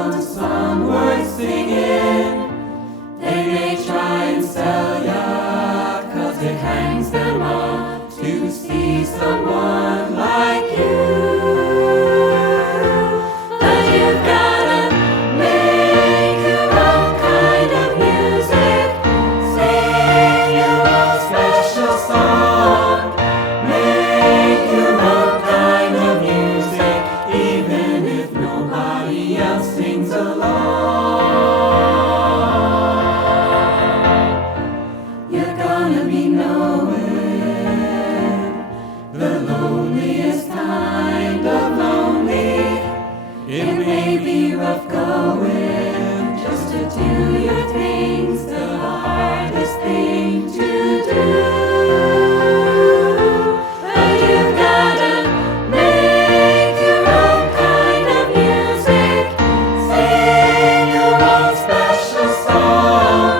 want some worth singing. They may try and sell ya, 'cause it hangs them up to see someone like you. But you've gotta make your own kind of music, sing your own special song, make your own kind of music, even if nobody else sings along. You're gonna be knowing the loneliest kind of lonely. It may be rough going just to do your things, the hardest thing to do. But you've gotta make your own kind of music, sing your own special song,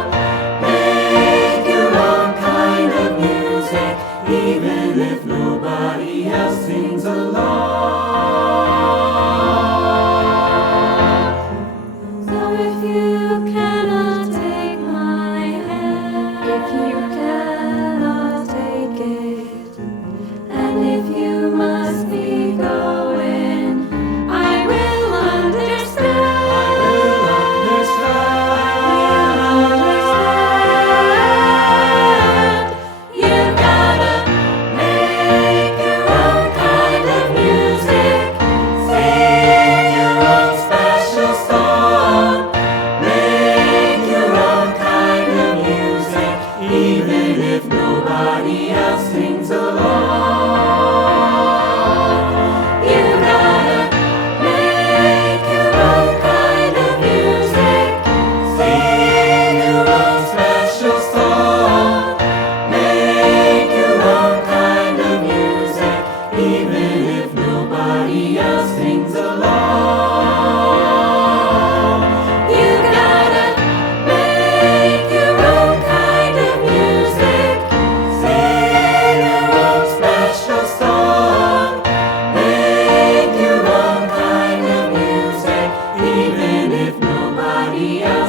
make your own kind of music, even if nobody else sings along. So if you cannot take my hand, if you cannot take it, and if you must be going, I will understand. I will understand. You've gotta make your own kind of music, sing your own special song, make your own kind of music, even if nobody else sings along. You gotta make your own kind of music, sing your own special song, make your own kind of music, even if nobody else sings along. You gotta make your own kind of music, sing your own special song, make your own kind of music, even if nobody else